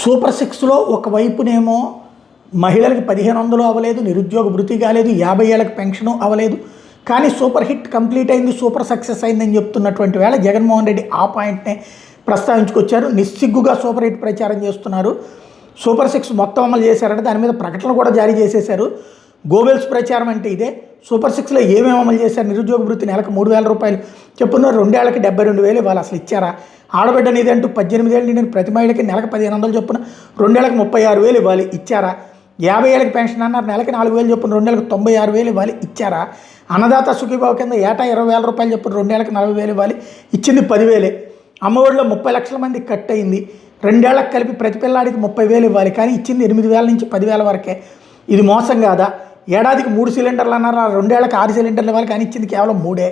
Super సిక్స్లో ఒకవైపునేమో మహిళలకు 1500 అవ్వలేదు, నిరుద్యోగ భృతి కాలేదు, 50 ఏళ్ళకి పెన్షను అవ్వలేదు. కానీ సూపర్ హిట్ కంప్లీట్ అయింది, సూపర్ సక్సెస్ అయిందని చెప్తున్నటువంటి వేళ జగన్మోహన్ రెడ్డి ఆ పాయింట్నే ప్రస్తావించుకొచ్చారు. నిస్సిగ్గుగా సూపర్ హిట్ ప్రచారం చేస్తున్నారు. సూపర్ సిక్స్ మొత్తం అమలు చేశారంటే దాని మీద ప్రకటనలు కూడా జారీ చేసేశారు. గోబెల్స్ ప్రచారం అంటే ఇదే. సూపర్ సిక్స్లో ఏమేమి అమలు చేశారు? నిరుద్యోగ భృతి నెలకు 3000 రూపాయలు చెప్పున్నారు, 2 ఏళ్ళకి 72,000 ఇవ్వాలి. అసలు ఇచ్చారా? ఆడబిడ్డ నిధి అంటూ 18 ఏళ్ళు నిండిన ప్రతి మహిళకి నెలకు 1500 చొప్పున 2 ఏళ్ళకి 36,000 ఇవ్వాలి. ఇచ్చారా? 50 ఏళ్ళకి పెన్షన్ అన్నారు, నెలకి 4,000 చొప్పున 2 ఏళ్ళకి 96,000 ఇవ్వాలి. ఇచ్చారా? అన్నదాత సుఖీభావ కింద ఏటా 20,000 రూపాయలు చొప్పున 2 ఏళ్ళకి 40,000 ఇవ్వాలి. ఇచ్చింది 10,000. అమ్మఒడిలో 30 లక్షల మంది కట్ అయింది. 2 ఏళ్ళకి కలిపి ప్రతి పిల్లాడికి 30,000 ఇవ్వాలి. కానీ ఇచ్చింది 8,000 నుంచి 10,000 వరకే. ఇది మోసం కాదా? ఏడాదికి 3 సిలిండర్లు అన్నారు, 2 ఏళ్ళకి 6 సిలిండర్లు ఇవ్వాలి. కానీ ఇచ్చింది కేవలం 3.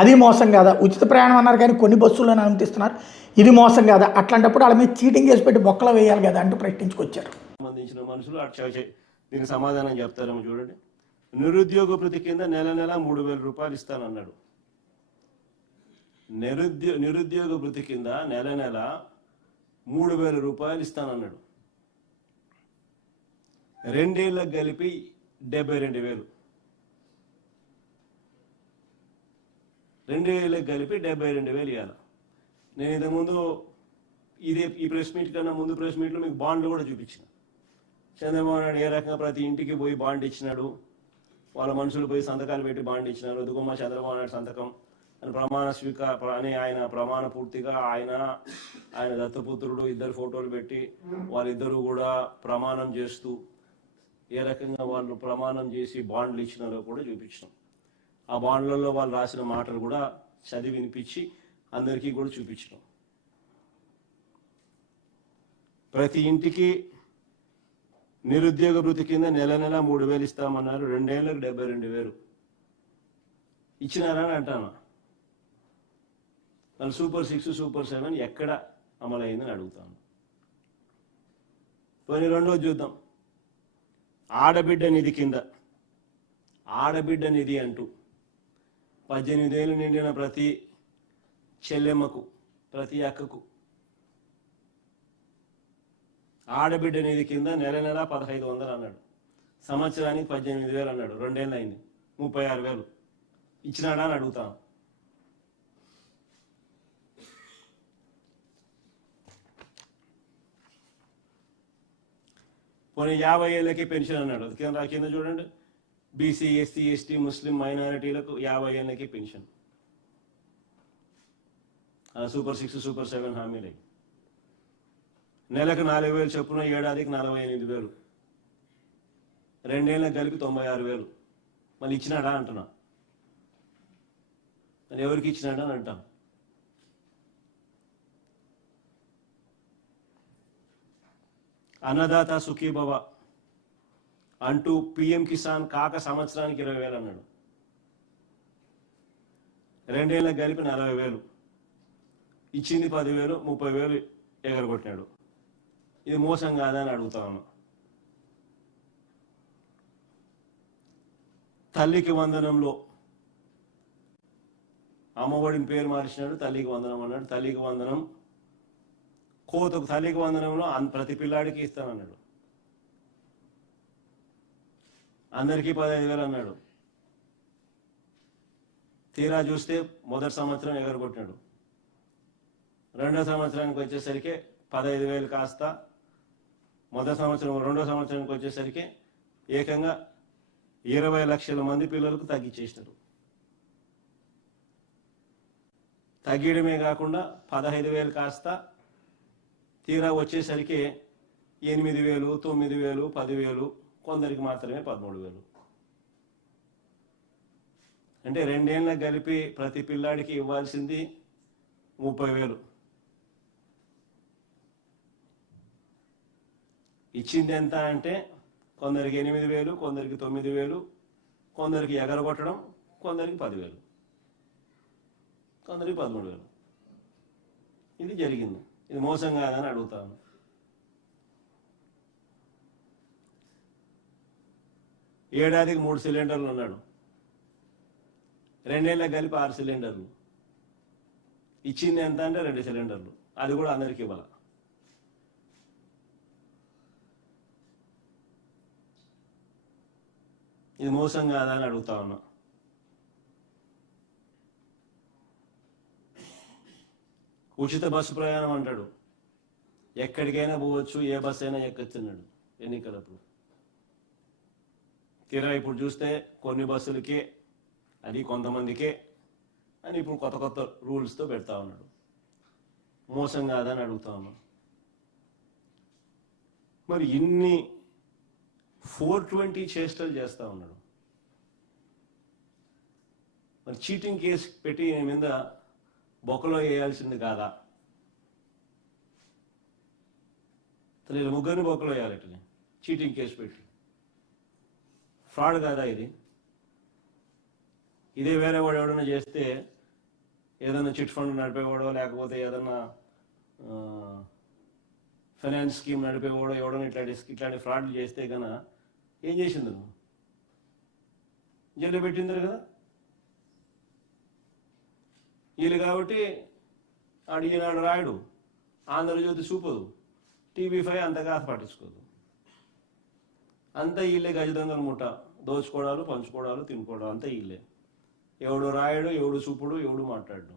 అది మోసం కాదా? ఉచిత ప్రయాణం అన్నారు, కానీ కొన్ని బస్సులను అనుమతిస్తున్నారు. ఇది మోసం కాదా? అట్లాంటప్పుడు వాళ్ళ మీద చీటింగ్ చేసి పెట్టి బొక్కలో వేయాలి కదా అంటూ ప్రశ్నించుకొచ్చారు. సంబంధించిన మనుషులు దీనికి సమాధానం చెప్తారేమో చూడండి. నిరుద్యోగ భృతి కింద నెల 3,000 రూపాయలు ఇస్తానన్నాడు. నిరుద్యోగ భృతి కింద నెల 3,000 రూపాయలు ఇస్తానన్నాడు. 2 ఏళ్ళకి కలిపి 72,000. 2 ఏళ్ళకి కలిపి 72,000 ఇవ్వాలి. నేను ఇంతకుముందు ఈ ప్రెస్ మీట్ కన్నా ముందు ప్రెస్ మీట్లో మీకు బాండ్లు కూడా చూపించిన. చంద్రబాబు నాయుడు ఏ రకంగా ప్రతి ఇంటికి పోయి బాండ్ ఇచ్చినాడు, వాళ్ళ మనుషులు పోయి సంతకాలు పెట్టి బాండ్ ఇచ్చినారు. ఎదుగుమ్మ చంద్రబాబు నాయుడు సంతకం అని ప్రమాణ స్వీకారం అని ఆయన ప్రమాణ పూర్తిగా ఆయన దత్తపుత్రుడు ఇద్దరు ఫోటోలు పెట్టి వాళ్ళిద్దరూ కూడా ప్రమాణం చేస్తూ ఏ రకంగా వాళ్ళు ప్రమాణం చేసి బాండ్లు ఇచ్చినారో కూడా చూపించినాం. ఆ బాండ్లలో వాళ్ళు రాసిన మాటలు కూడా చదివి వినిపించి అందరికీ కూడా చూపించినాం. ప్రతి ఇంటికి నిరుద్యోగ భృతి కింద నెల 3,000 ఇస్తామన్నారు. 2 ఏళ్ళకి 72,000 ఇచ్చినారని అంటాను. వాళ్ళు సూపర్ 6, సూపర్ 7 ఎక్కడ అమలైందని అడుగుతాను. పోనీ రెండోది చూద్దాం. ఆడబిడ్డ నిధి కింద ఆడబిడ్డ నిధి అంటూ 18 ఏళ్ళు నిండిన ప్రతి చెల్లెమ్మకు, ప్రతి అక్కకు ఆడబిడ్డ నిధి కింద నెల 1,500 అన్నాడు. సంవత్సరానికి 18,000 అన్నాడు. 2 ఏళ్ళు అయింది, 36,000 ఇచ్చినాడా అని అడుగుతాం. పోనీ 50 ఏళ్ళకి పెన్షన్ అన్నాడు. కింద చూడండి, బీసీ, ఎస్సీ, ఎస్టీ, ముస్లిం మైనారిటీలకు 50 ఏళ్ళకి పెన్షన్. Super 6, super 7 హామీలే. నెలకు 4,000 చొప్పున ఏడాదికి 48,000. 2 ఏళ్ళకి కలిపి 96,000. మళ్ళీ ఇచ్చినాడా అంటున్నా. మరి ఎవరికి ఇచ్చినాడా అని అంటాం. అన్నదాత సుఖీభవ అంటూ పిఎం కిసాన్ కాక సంవత్సరానికి 20,000 అన్నాడు. 2 ఏళ్ళకి కలిపి 40,000. ఇచ్చింది 10,000, 30,000 ఎగరగొట్టినాడు. ఇది మోసం కాదా అని అడుగుతా ఉన్నా. తల్లికి వందనంలో అమ్మఒడిని పేరు మార్చినాడు, తల్లికి వందనం అన్నాడు. తల్లికి వందనం కోతకు తల్లికి వందనంలో ప్రతి పిల్లాడికి ఇస్తానన్నాడు. అందరికీ 15,000 అన్నాడు. తీరా చూస్తే మొదటి సంవత్సరం ఎగరగొట్టినాడు. రెండో సంవత్సరానికి వచ్చేసరికి 15,000 కాస్త రెండో సంవత్సరానికి వచ్చేసరికి ఏకంగా 20 లక్షల మంది పిల్లలకు తగ్గించేసినారు. తగ్గడమే కాకుండా 15,000 కాస్త తీరా వచ్చేసరికి 8,000, 9,000, 10,000, కొందరికి మాత్రమే 13,000. అంటే 2 ఏళ్ళకి కలిపి ప్రతి పిల్లాడికి ఇవ్వాల్సింది 30,000. ఇచ్చింది ఎంత అంటే కొందరికి 8,000, కొందరికి 9,000, కొందరికి ఎగరగొట్టడం, కొందరికి 10,000, కొందరికి 13,000. ఇది జరిగింది. ఇది మోసం కాదని అడుగుతాను. ఏడాదికి 3 సిలిండర్లు అన్నాడు. 2 ఏళ్ళకి కలిపి 6 సిలిండర్లు. ఇచ్చింది ఎంత అంటే 2 సిలిండర్లు. అది కూడా అందరికి ఇవ్వాలి. ఇది మోసం కాదా అని అడుగుతా ఉన్నా. ఉచిత బస్సు ప్రయాణం అంటాడు, ఎక్కడికైనా పోవచ్చు, ఏ బస్సు అయినా ఎక్కొచ్చున్నాడు ఎన్నికలప్పుడు. తీరా ఇప్పుడు చూస్తే కొన్ని బస్సులకే, అది కొంతమందికే అని ఇప్పుడు కొత్త కొత్త రూల్స్తో పెడతా ఉన్నాడు. మోసం కాదని అడుగుతా ఉన్నాం. మరి ఇన్ని 420 చేష్టలు చేస్తూ ఉన్నాడు. మరి చీటింగ్ కేసు పెట్టి ఈయన మీద బొక్కలో వేయాల్సింది కాదా? అసలు వీళ్ళ ముగ్గురిని బొక్కలో వేయాలి, చీటింగ్ కేసు పెట్టి. ఫ్రాడ్ కాదా ఇది? ఇదే వేరే వాడు ఎవడన్నా చేస్తే, ఏదైనా చిట్ ఫండ్ నడిపేవాడో లేకపోతే ఏదన్నా ఫైనాన్స్ స్కీమ్ నడిపేవాడో ఎవడన్నా ఇట్లాంటి ఫ్రాడ్లు చేస్తే కన్నా ఏం చేసింది నువ్వు? జైలు పెట్టిందరు కదా వీళ్ళు. కాబట్టి ఈనాడు రాయడు, ఆంధ్రజ్యోతి చూపదు, TV5 అంతగా పట్టించుకోదు. అంతా వీళ్ళే గజదొంగల ముఠ, దోచుకోవడాలు, పంచుకోవడాలు, తినుకోవడాలు అంతా వీళ్ళే. ఎవడు రాయడు, ఎవడు చూపుడు, ఎవడు మాట్లాడు.